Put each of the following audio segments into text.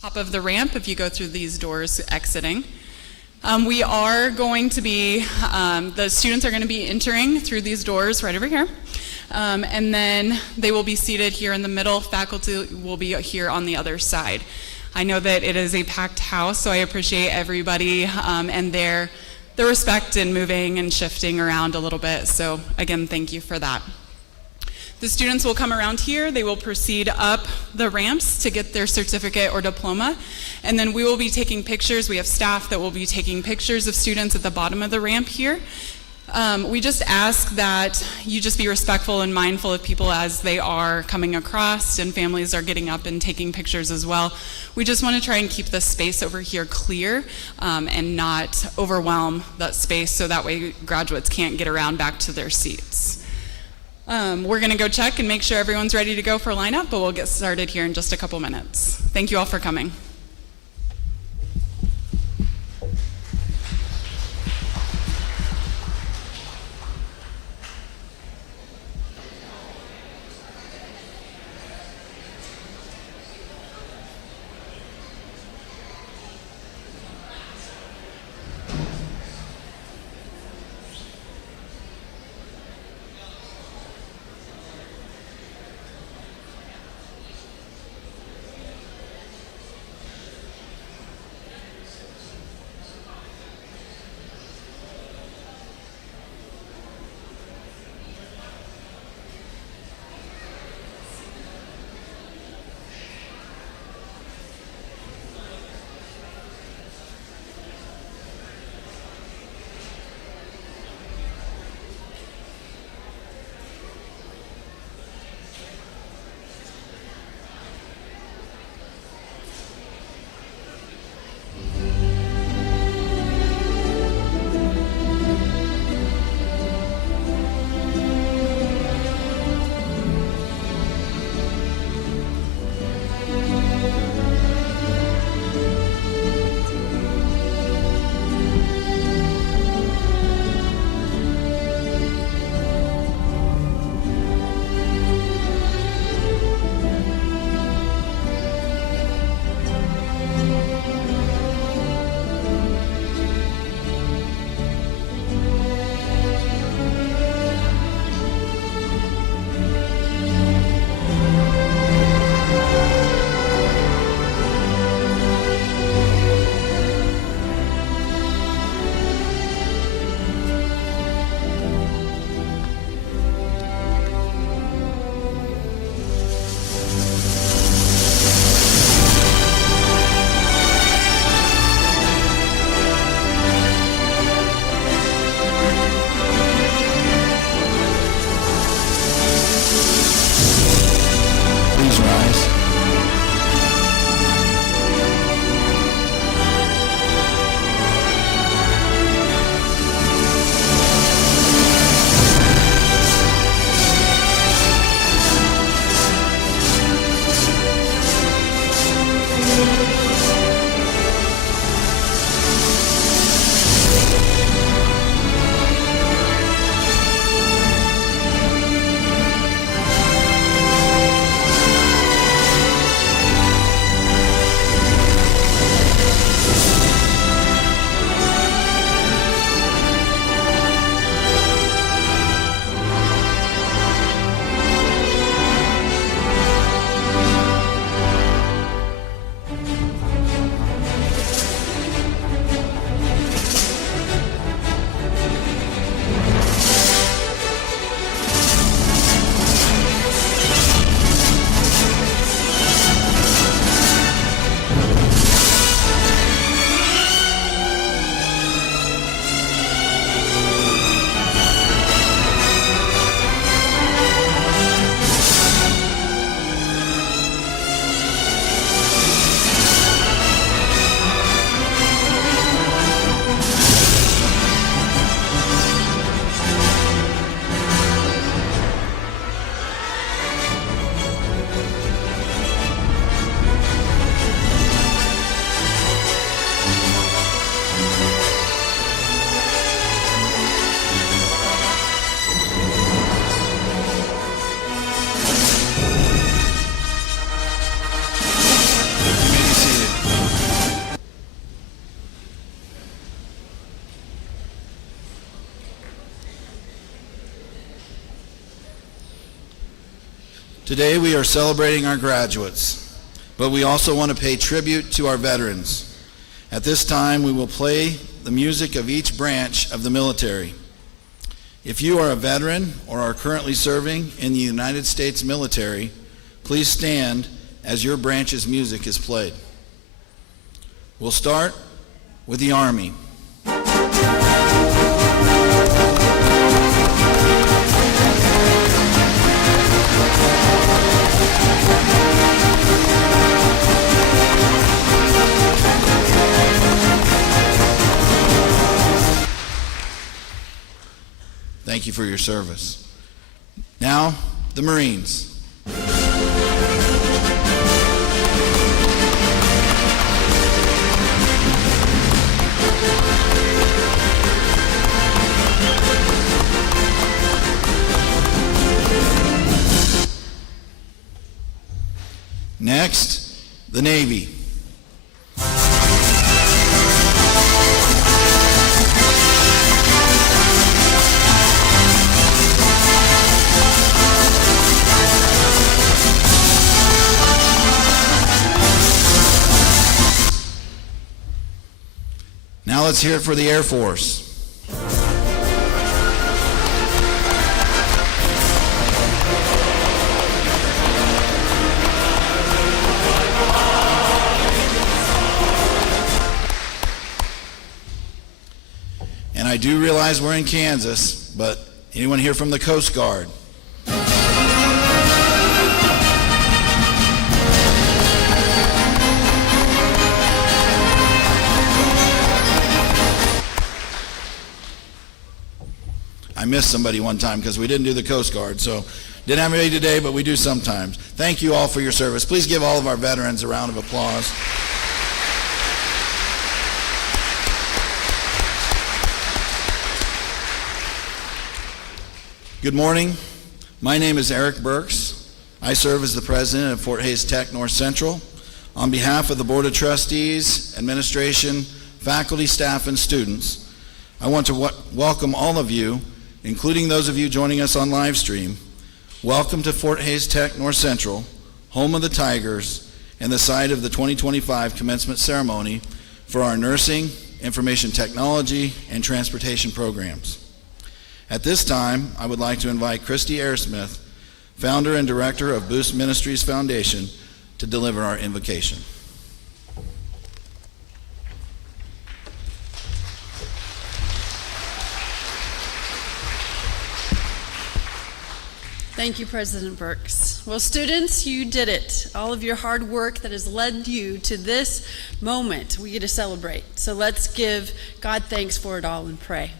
top of the ramp if you go through these doors exiting. We are going to be, the students are going to be entering through these doors right over here. And then they will be seated here in the middle. Faculty will be here on the other side. I know that it is a packed house, so I appreciate everybody and their respect in moving and shifting around a little bit. So again, thank you for that. The students will come around here. They will proceed up the ramps to get their certificate or diploma. And then we will be taking pictures. We have staff that will be taking pictures of students at the bottom of the ramp here. We just ask that you just be respectful and mindful of people as they are coming across, and families are getting up and taking pictures as well. We just want to try and keep the space over here clear and not overwhelm that space, so that way graduates can't get around back to their seats. We're going to go check and make sure everyone's ready to go for lineup, but we'll get started here in just a couple minutes. Thank you all for coming. Today we are celebrating our graduates, but we also want to pay tribute to our veterans. At this time, we will play the music of each branch of the military. If you are a veteran or are currently serving in the United States military, please stand as your branch's music is played. We'll start with the Army. Thank you for your service. Now, the Marines. Next, the Navy. Now let's hear it for the Air Force. And I do realize we're in Kansas, but anyone here from the Coast Guard? I missed somebody one time because we didn't do the Coast Guard, so didn't have anybody today, but we do sometimes. Thank you all for your service. Please give all of our veterans a round of applause. Good morning. My name is Eric Burks. I serve as the president of Fort Hays Tech North Central. On behalf of the Board of Trustees, administration, faculty, staff, and students, I want to welcome all of you, including those of you joining us on live stream. Welcome to Fort Hays Tech North Central, home of the Tigers, and the site of the 2025 commencement ceremony for our nursing, information technology, and transportation programs. At this time, I would like to invite Christy Ayersmith, founder and director of Boost Ministries Foundation, to deliver our invocation. Thank you, President Burks. Well, students, you did it. All of your hard work that has led you to this moment we get to celebrate. So let's give God thanks for it all and pray.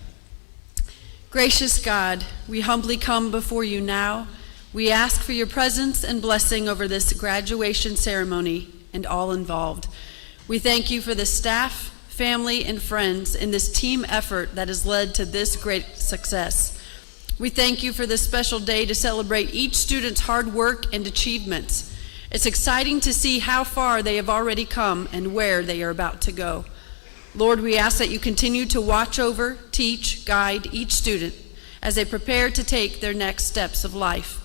Gracious God, we humbly come before you now. We ask for your presence and blessing over this graduation ceremony and all involved. We thank you for the staff, family, and friends in this team effort that has led to this great success. We thank you for this special day to celebrate each student's hard work and achievements. It's exciting to see how far they have already come and where they are about to go. Lord, we ask that you continue to watch over, teach, guide each student as they prepare to take their next steps of life.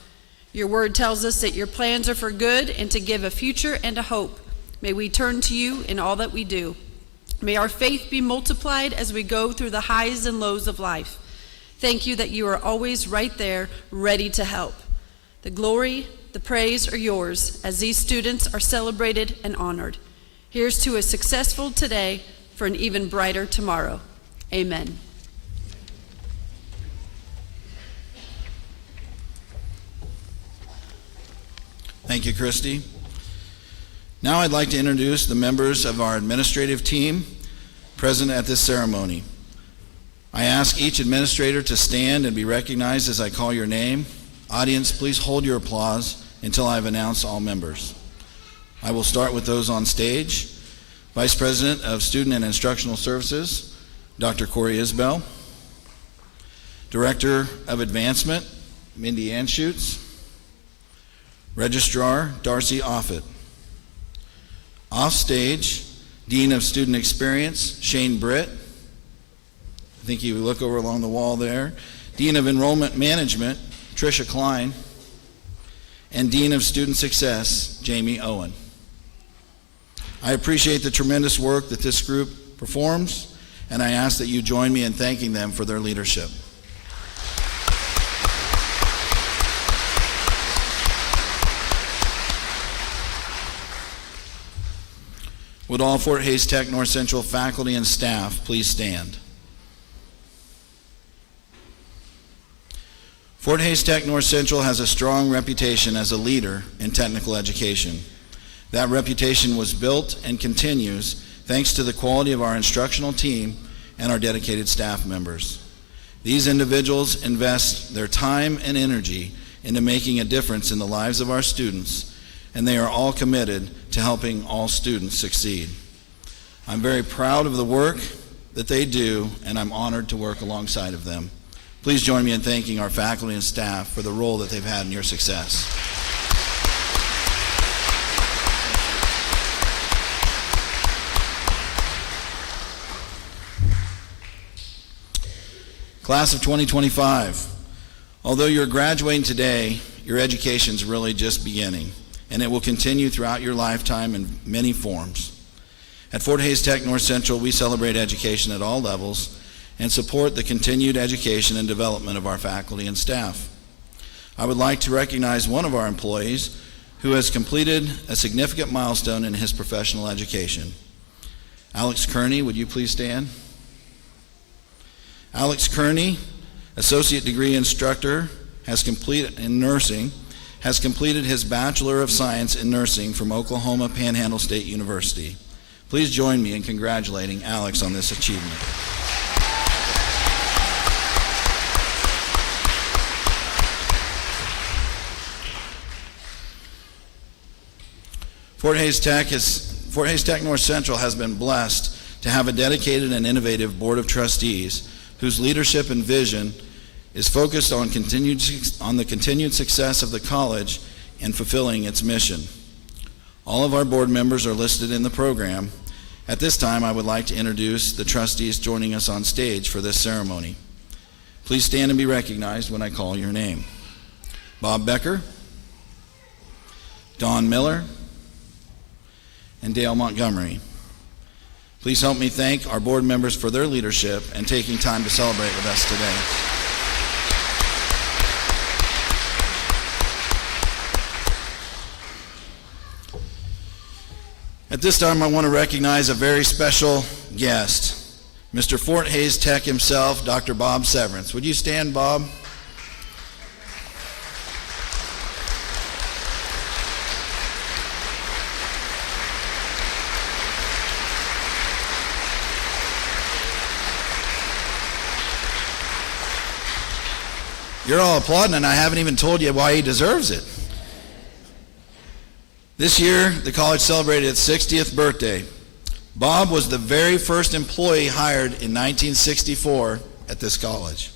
Your word tells us that your plans are for good and to give a future and a hope. May we turn to you in all that we do. May our faith be multiplied as we go through the highs and lows of life. Thank you that you are always right there, ready to help. The glory, the praise are yours as these students are celebrated and honored. Here's to a successful today for an even brighter tomorrow. Amen. Thank you, Christy. Now I'd like to introduce the members of our administrative team present at this ceremony. I ask each administrator to stand and be recognized as I call your name. Audience, please hold your applause until I've announced all members. I will start with those on stage. Vice President of Student and Instructional Services, Dr. Corey Isbell. Director of Advancement, Mindy Anschutz. Registrar, Darcy Offit. Off stage, Dean of Student Experience, Shane Britt. I think you look over along the wall there. Dean of Enrollment Management, Tricia Klein. and Dean of Student Success, Jamie Owen. I appreciate the tremendous work that this group performs, and I ask that you join me in thanking them for their leadership. Would all Fort Hays Tech North Central faculty and staff please stand? Fort Hays Tech North Central has a strong reputation as a leader in technical education. That reputation was built and continues thanks to the quality of our instructional team and our dedicated staff members. These individuals invest their time and energy into making a difference in the lives of our students, and they are all committed to helping all students succeed. I'm very proud of the work that they do, and I'm honored to work alongside of them. Please join me in thanking our faculty and staff for the role that they've had in your success. Class of 2025, although you're graduating today, your education's really just beginning, and it will continue throughout your lifetime in many forms. At Fort Hays Tech North Central, we celebrate education at all levels and support the continued education and development of our faculty and staff. I would like to recognize one of our employees who has completed a significant milestone in his professional education. Alex Kearney, would you please stand? Alex Kearney, associate degree instructor in nursing, has completed his Bachelor of Science in Nursing from Oklahoma Panhandle State University. Please join me in congratulating Alex on this achievement. Fort Hays Tech North Central has been blessed to have a dedicated and innovative Board of Trustees whose leadership and vision is focused on the continued success of the college and fulfilling its mission. All of our board members are listed in the program. At this time, I would like to introduce the trustees joining us on stage for this ceremony. Please stand and be recognized when I call your name. Bob Becker, Don Miller, and Dale Montgomery. Please help me thank our board members for their leadership and taking time to celebrate with us today. At this time, I want to recognize a very special guest, Mr. Fort Hays Tech himself, Dr. Bob Severance. Would you stand, Bob? You're all applauding, and I haven't even told you why he deserves it. This year, the college celebrated its 60th birthday. Bob was the very first employee hired in 1964 at this college.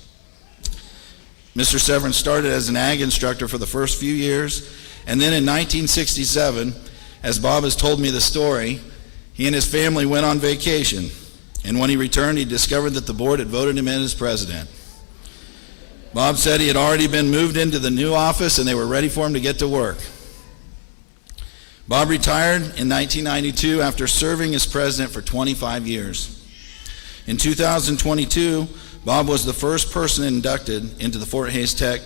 Mr. Severance started as an ag instructor for the first few years, and then in 1967, as Bob has told me the story, he and his family went on vacation, and when he returned, he discovered that the board had voted him in as president. Bob said he had already been moved into the new office and they were ready for him to get to work. Bob retired in 1992 after serving as president for 25 years. In 2022, Bob was the first person inducted into the Fort Hays Tech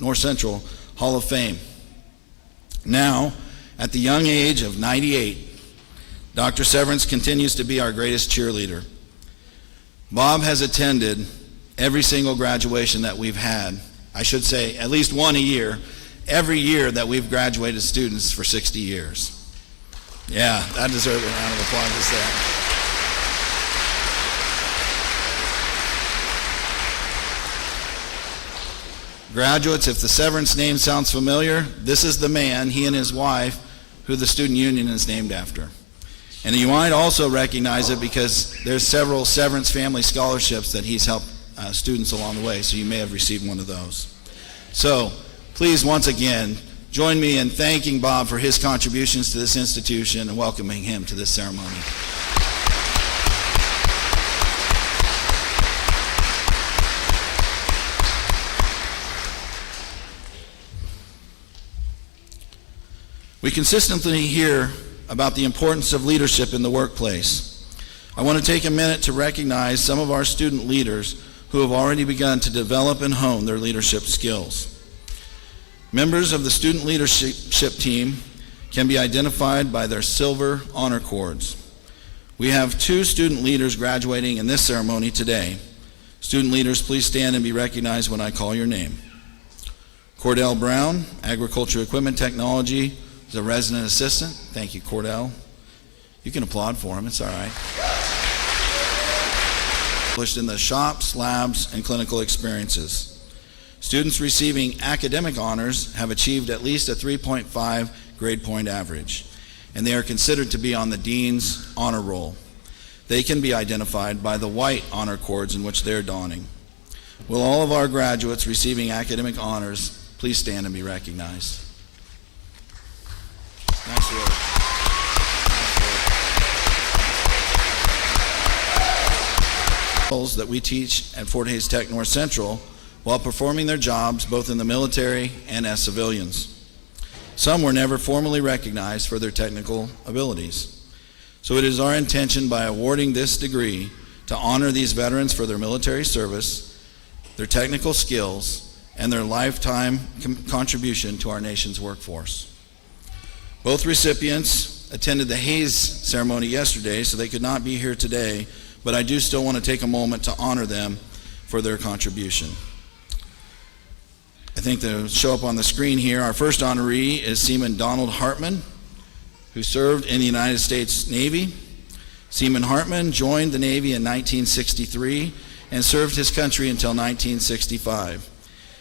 North Central Hall of Fame. Now, at the young age of 98, Dr. Severance continues to be our greatest cheerleader. Bob has attended every single graduation that we've had. I should say at least one a year, every year that we've graduated students for 60 years. Yeah, that deserves a round of applause there. Graduates, if the Severance name sounds familiar, this is the man, he and his wife, who the student union is named after. And you might also recognize it because there's several Severance family scholarships that he's helped students along the way, so you may have received one of those. So please, once again, join me in thanking Bob for his contributions to this institution and welcoming him to this ceremony. We consistently hear about the importance of leadership in the workplace. I want to take a minute to recognize some of our student leaders who have already begun to develop and hone their leadership skills. Members of the student leadership team can be identified by their silver honor cords. We have 2 student leaders graduating in this ceremony today. Student leaders, please stand and be recognized when I call your name. Cordell Brown, Agriculture Equipment Technology, is a resident assistant. Thank you, Cordell. You can applaud for him, it's all right. Published in the shops, labs, and clinical experiences. Students receiving academic honors have achieved at least a 3.5 grade point average, and they are considered to be on the Dean's Honor Roll. They can be identified by the white honor cords in which they're donning. Will all of our graduates receiving academic honors please stand and be recognized? Nice work. That we teach at Fort Hays Tech North Central while performing their jobs both in the military and as civilians. Some were never formally recognized for their technical abilities. So it is our intention by awarding this degree to honor these veterans for their military service, their technical skills, and their lifetime contribution to our nation's workforce. Both recipients attended the Hays ceremony yesterday, so they could not be here today, but I do still want to take a moment to honor them for their contribution. I think they'll show up on the screen here. Our first honoree is Seaman Donald Hartman, who served in the United States Navy. Seaman Hartman joined the Navy in 1963 and served his country until 1965.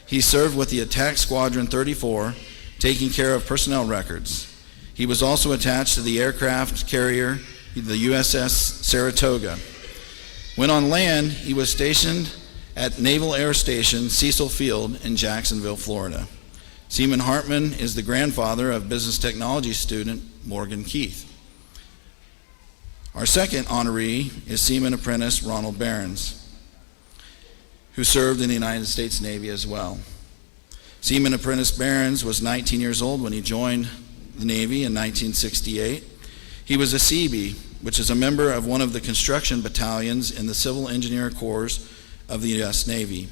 He served with the Attack Squadron 34, taking care of personnel records. He was also attached to the aircraft carrier, the USS Saratoga. When on land, he was stationed at Naval Air Station Cecil Field in Jacksonville, Florida. Seaman Hartman is the grandfather of business technology student Morgan Keith. Our second honoree is Seaman Apprentice Ronald Behrens, who served in the United States Navy as well. Seaman Apprentice Behrens was 19 years old when he joined the Navy in 1968. He was a Seabee, which is a member of one of the construction battalions in the Civil Engineer Corps of the U.S. Navy.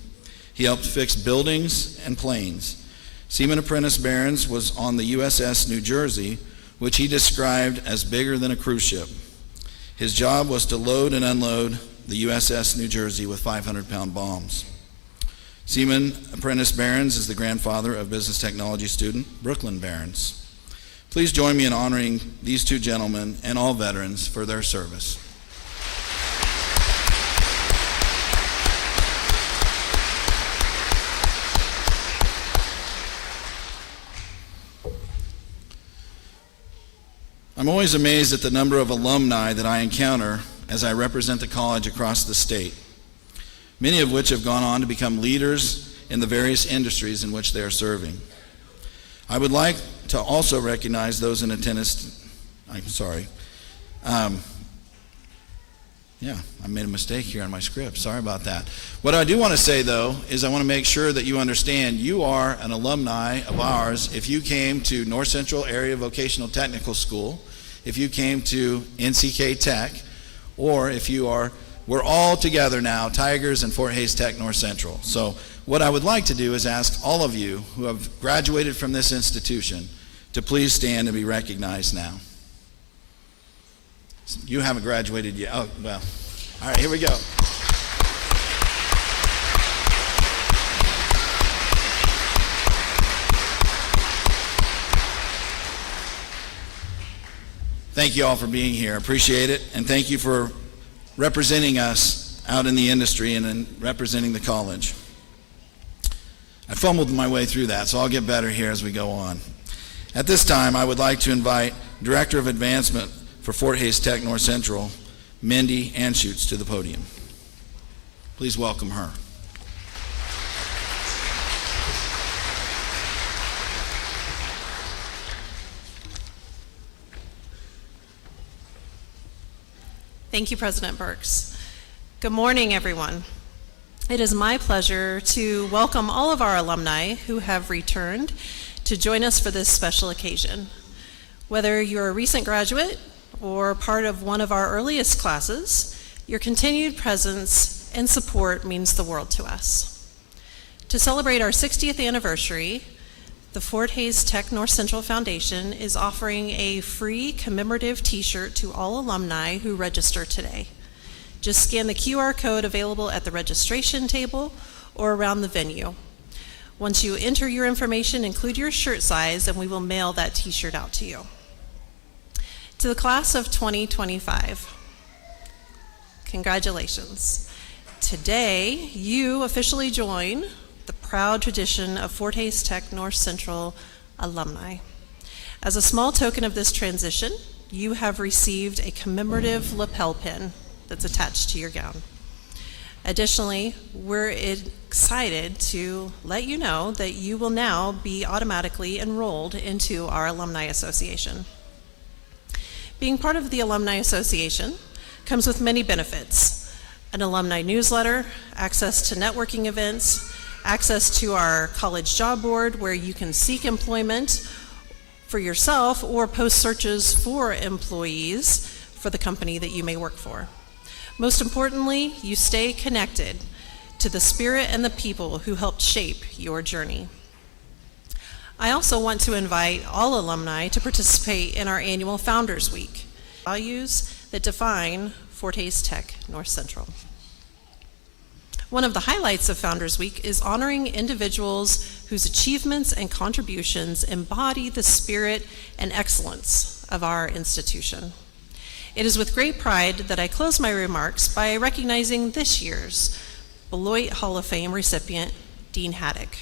He helped fix buildings and planes. Seaman Apprentice Behrens was on the USS New Jersey, which he described as bigger than a cruise ship. His job was to load and unload the USS New Jersey with 500-pound bombs. Seaman Apprentice Behrens is the grandfather of business technology student Brooklyn Behrens. Please join me in honoring these 2 gentlemen and all veterans for their service. I'm always amazed at the number of alumni that I encounter as I represent the college across the state, many of which have gone on to become leaders in the various industries in which they are serving. I would like to also recognize those in attendance. I made a mistake here on my script. Sorry about that. What I do want to say, though, is I want to make sure that you understand you are an alumni of ours if you came to North Central Area Vocational Technical School, if you came to NCK Tech, or if you are, we're all together now, Tigers and Fort Hays Tech North Central. So what I would like to do is ask all of you who have graduated from this institution to please stand and be recognized now. You haven't graduated yet. Oh, well. All right, here we go. Thank you all for being here. Appreciate it. And thank you for representing us out in the industry and in representing the college. I fumbled my way through that, so I'll get better here as we go on. At this time, I would like to invite Director of Advancement for Fort Hays Tech North Central, Mindy Anschutz, to the podium. Please welcome her. Thank you, President Burks. Good morning, everyone. It is my pleasure to welcome all of our alumni who have returned to join us for this special occasion. Whether you're a recent graduate or part of one of our earliest classes, your continued presence and support means the world to us. To celebrate our 60th anniversary, the Fort Hays Tech North Central Foundation is offering a free commemorative t-shirt to all alumni who register today. Just scan the QR code available at the registration table or around the venue. Once you enter your information, include your shirt size, and we will mail that t-shirt out to you. To the class of 2025, congratulations. Today, you officially join the proud tradition of Fort Hays Tech North Central alumni. As a small token of this transition, you have received a commemorative lapel pin that's attached to your gown. Additionally, we're excited to let you know that you will now be automatically enrolled into our Alumni Association. Being part of the Alumni Association comes with many benefits: an alumni newsletter, access to networking events, access to our college job board where you can seek employment for yourself or post searches for employees for the company that you may work for. Most importantly, you stay connected to the spirit and the people who helped shape your journey. I also want to invite all alumni to participate in our annual Founders Week, values that define Fort Hays Tech North Central. One of the highlights of Founders Week is honoring individuals whose achievements and contributions embody the spirit and excellence of our institution. It is with great pride that I close my remarks by recognizing this year's Beloit Hall of Fame recipient, Dean Haddock.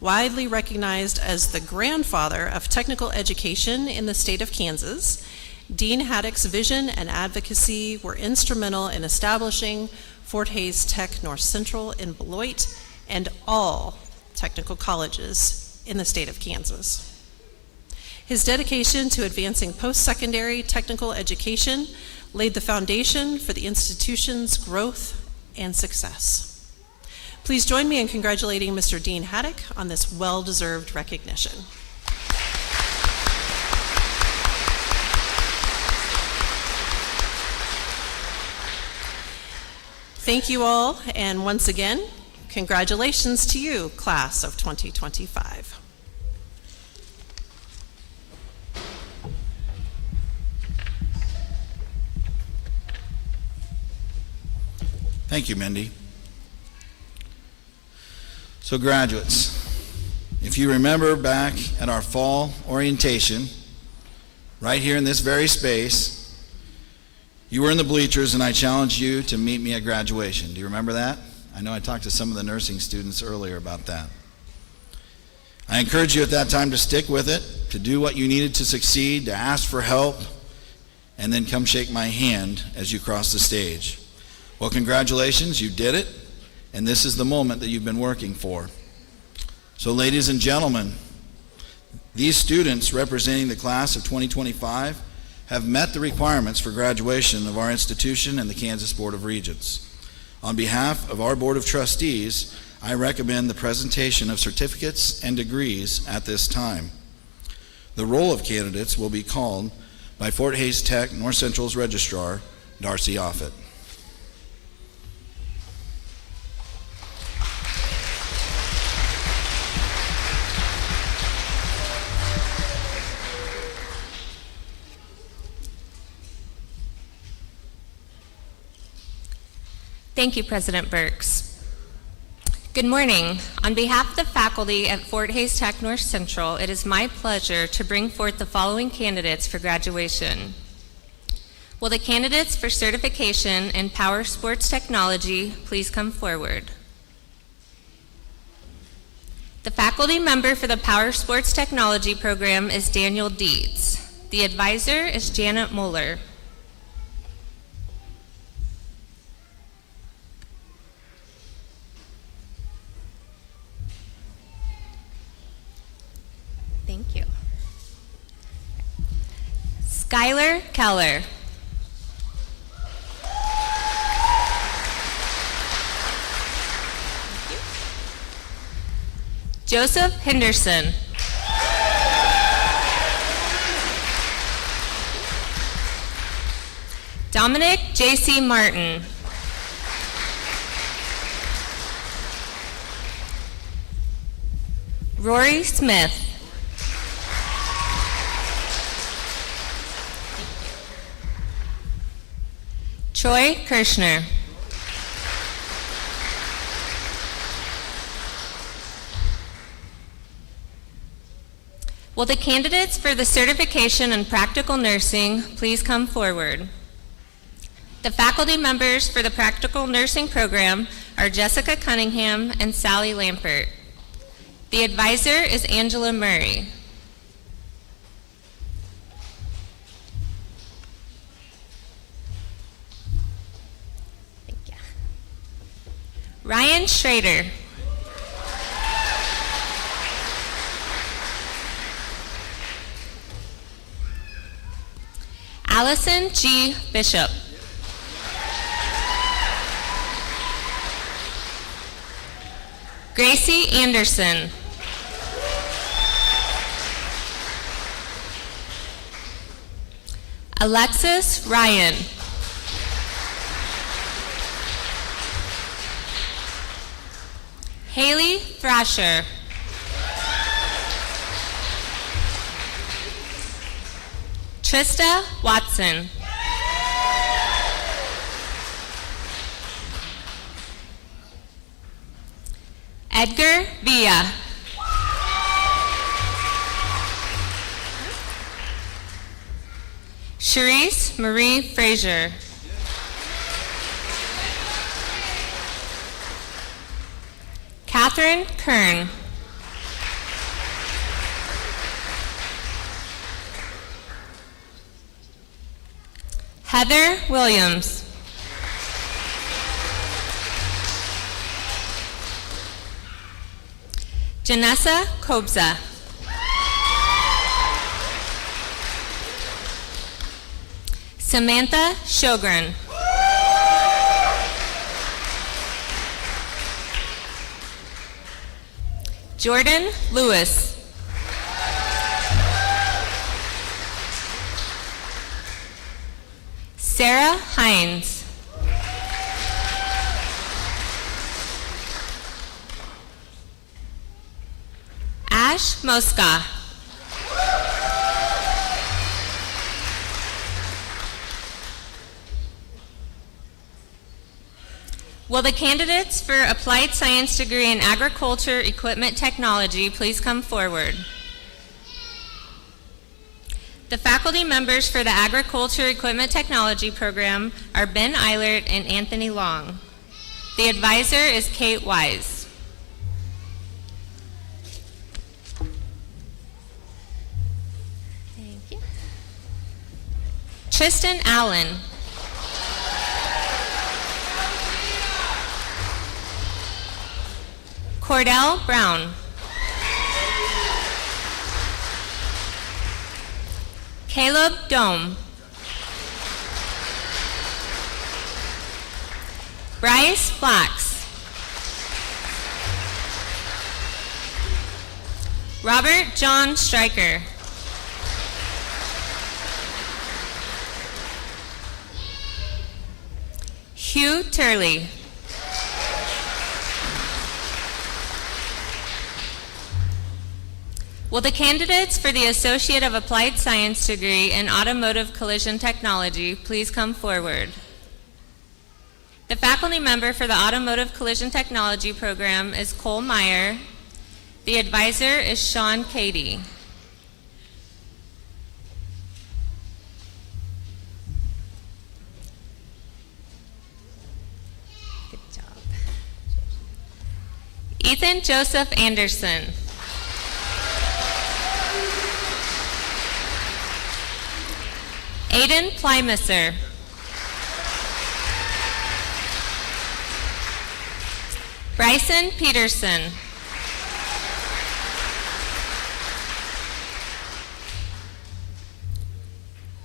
Widely recognized as the grandfather of technical education in the state of Kansas, Dean Haddock's vision and advocacy were instrumental in establishing Fort Hays Tech North Central in Beloit and all technical colleges in the state of Kansas. His dedication to advancing post-secondary technical education laid the foundation for the institution's growth and success. Please join me in congratulating Mr. Dean Haddock on this well-deserved recognition. Thank you all, and once again, congratulations to you, class of 2025. Thank you, Mindy. So graduates, if you remember back at our fall orientation, right here in this very space, you were in the bleachers and I challenged you to meet me at graduation. Do you remember that? I know I talked to some of the nursing students earlier about that. I encouraged you at that time to stick with it, to do what you needed to succeed, to ask for help, and then come shake my hand as you cross the stage. Well, congratulations, you did it, and this is the moment that you've been working for. So ladies and gentlemen, these students representing the class of 2025 have met the requirements for graduation of our institution and the Kansas Board of Regents. On behalf of our Board of Trustees, I recommend the presentation of certificates and degrees at this time. The roll of candidates will be called by Fort Hays Tech North Central's Registrar, Darcy Offit. Thank you, President Burks. Good morning. On behalf of the faculty at Fort Hays Tech North Central, it is my pleasure to bring forth the following candidates for graduation. Will the candidates for certification in Power Sports Technology please come forward? The faculty member for the Power Sports Technology program is Daniel Dietz. The advisor is Janet Mueller. Thank you. Skylar Keller. Joseph Henderson. Dominic J.C. Martin. Rory Smith. Troy Kirschner. Will the candidates for the certification in practical nursing please come forward? The faculty members for the practical nursing program are Jessica Cunningham and Sally Lampert. The advisor is Angela Murray. Thank you. Ryan Schrader. Allison G. Bishop. Gracie Anderson. Alexis Ryan. Haley Thrasher. Trista Watson. Edgar Villa. Cherise Marie Frazier. Catherine Kern. Heather Williams. Janessa Kobza. Samantha Sjogren. Jordan Lewis. Sarah Hines. Ash Mosca. Will the candidates for Applied Science degree in Agriculture Equipment Technology please come forward? The faculty members for the Agriculture Equipment Technology program are Ben Eilert and Anthony Long. The advisor is Kate Wise. Thank you. Tristan Allen. Cordell Brown. Caleb Dome. Bryce Flax. Robert John Stryker. Hugh Turley. Will the candidates for the Associate of Applied Science degree in Automotive Collision Technology please come forward? The faculty member for the Automotive Collision Technology program is Cole Meyer. The advisor is Sean Cady. Good job. Ethan Joseph Anderson. Aiden Plymisser. Bryson Peterson.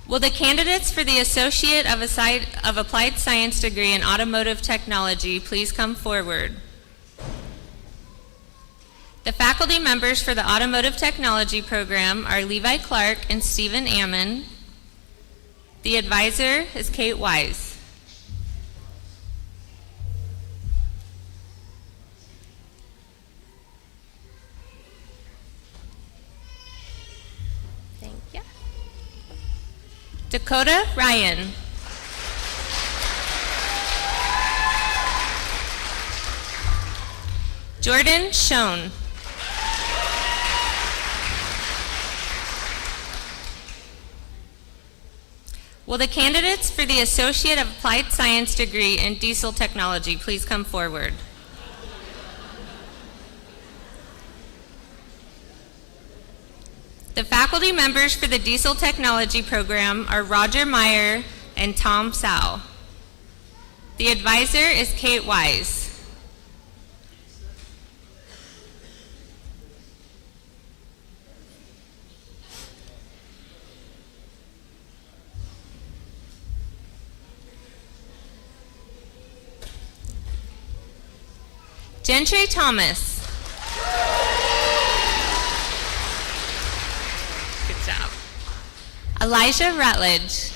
Will the candidates for the Associate of Applied Science degree in Automotive Technology please come forward? The faculty members for the Automotive Technology program are Levi Clark and Stephen Ammon. The advisor is Kate Wise. Thank you. Dakota Ryan. Jordan Schoen. Will the candidates for the Associate of Applied Science degree in Diesel Technology please come forward? The faculty members for the Diesel Technology program are Roger Meyer and Tom Sow. The advisor is Kate Wise. Gentry Thomas. Good job. Elijah Rutledge.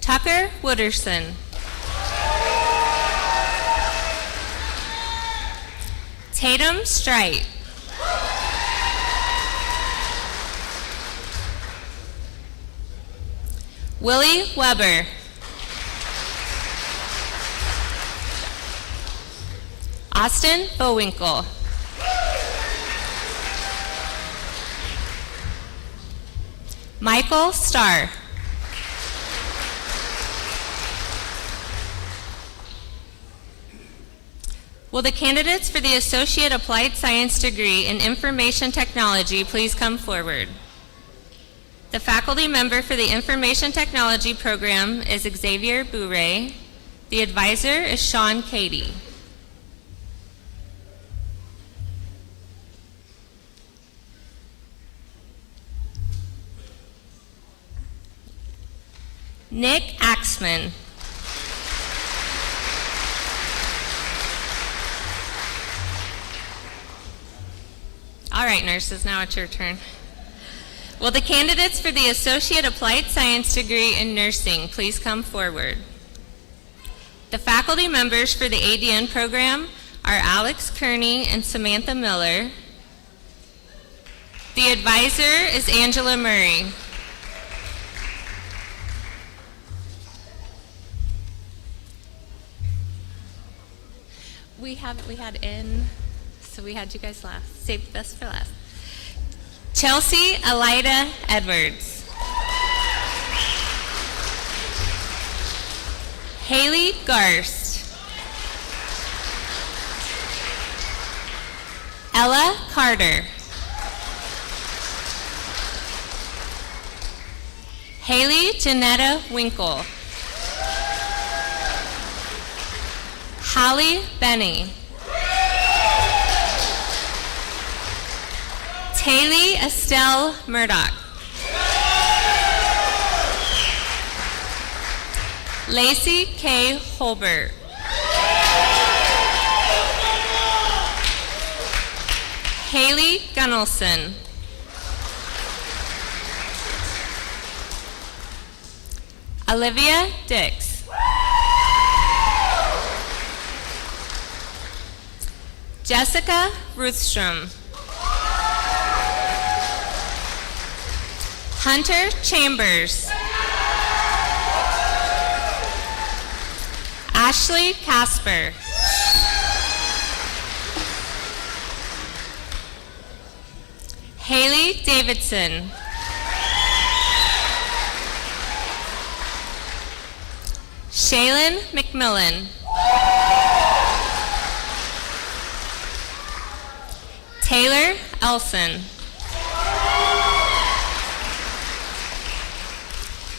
Tucker Wooderson. Tatum Strite. Willie Weber. Austin Bowinkle. Michael Starr. Will the candidates for the Associate Applied Science degree in Information Technology please come forward? The faculty member for the Information Technology program is Xavier Bourret. The advisor is Sean Cady. Nick Axman. All right, nurses, now it's your turn. Will the candidates for the Associate Applied Science degree in Nursing please come forward? The faculty members for the ADN program are Alex Kearney and Samantha Miller. The advisor is Angela Murray. We had in, so we had you guys last. Saved the best for last. Chelsea Elida Edwards. Haley Garst. Ella Carter. Haley Janetta Winkle. Holly Benny. Taylor Estelle Murdoch. Lacey K. Holbert. Haley Gunnelson. Olivia Dix. Jessica Ruthstrom. Hunter Chambers. Ashley Casper. Haley Davidson. Shaylin McMillan. Taylor Elson.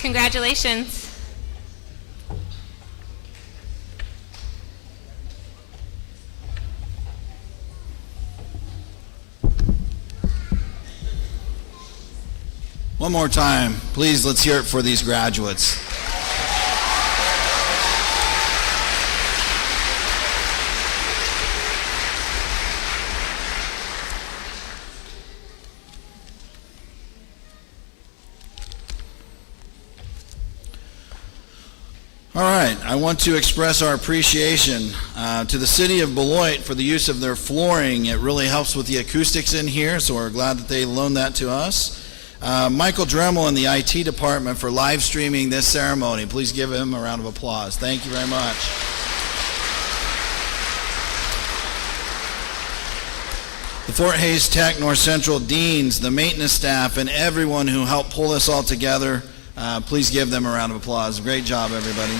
Congratulations. One more time, please, let's hear it for these graduates. All right, I want to express our appreciation to the city of Beloit for the use of their flooring. It really helps with the acoustics in here, so we're glad that they loaned that to us. Michael Dremel in the IT department for live streaming this ceremony. Please give him a round of applause. Thank you very much. The Fort Hays Tech North Central deans, the maintenance staff, and everyone who helped pull this all together. Please give them a round of applause. Great job, everybody.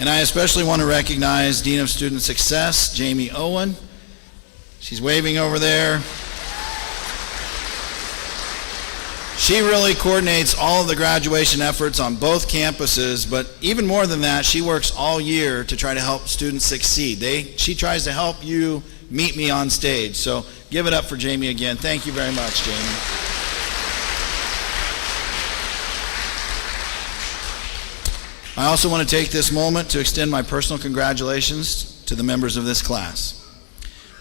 And I especially want to recognize Dean of Student Success, Jamie Owen. She's waving over there. She really coordinates all of the graduation efforts on both campuses, but even more than that, she works all year to try to help students succeed. She tries to help you meet me on stage. So give it up for Jamie again. Thank you very much, Jamie. I also want to take this moment to extend my personal congratulations to the members of this class.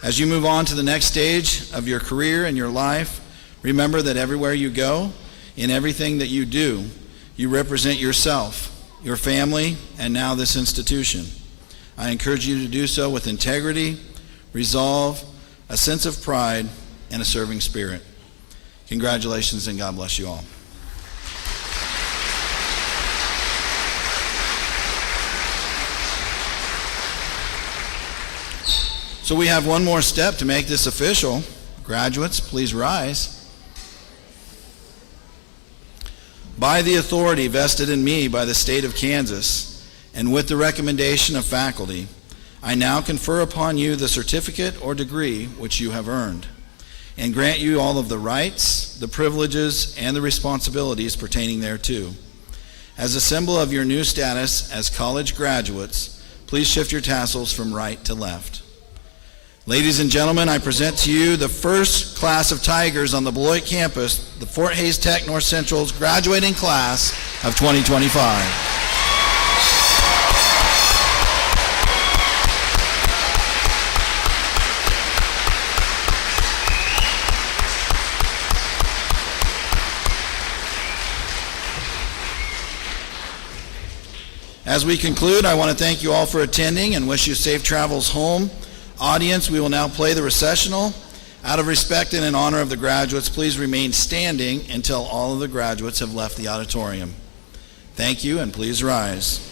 As you move on to the next stage of your career and your life, remember that everywhere you go, in everything that you do, you represent yourself, your family, and now this institution. I encourage you to do so with integrity, resolve, a sense of pride, and a serving spirit. Congratulations, and God bless you all. So we have one more step to make this official. Graduates, please rise. By the authority vested in me by the state of Kansas, and with the recommendation of faculty, I now confer upon you the certificate or degree which you have earned, and grant you all of the rights, the privileges, and the responsibilities pertaining thereto. As a symbol of your new status as college graduates, please shift your tassels from right to left. Ladies and gentlemen, I present to you the first class of Tigers on the Beloit campus, the Fort Hays Tech North Central's graduating class of 2025. As we conclude, I want to thank you all for attending and wish you safe travels home. Audience, we will now play the recessional. Out of respect and in honor of the graduates, please remain standing until all of the graduates have left the auditorium. Thank you, and please rise.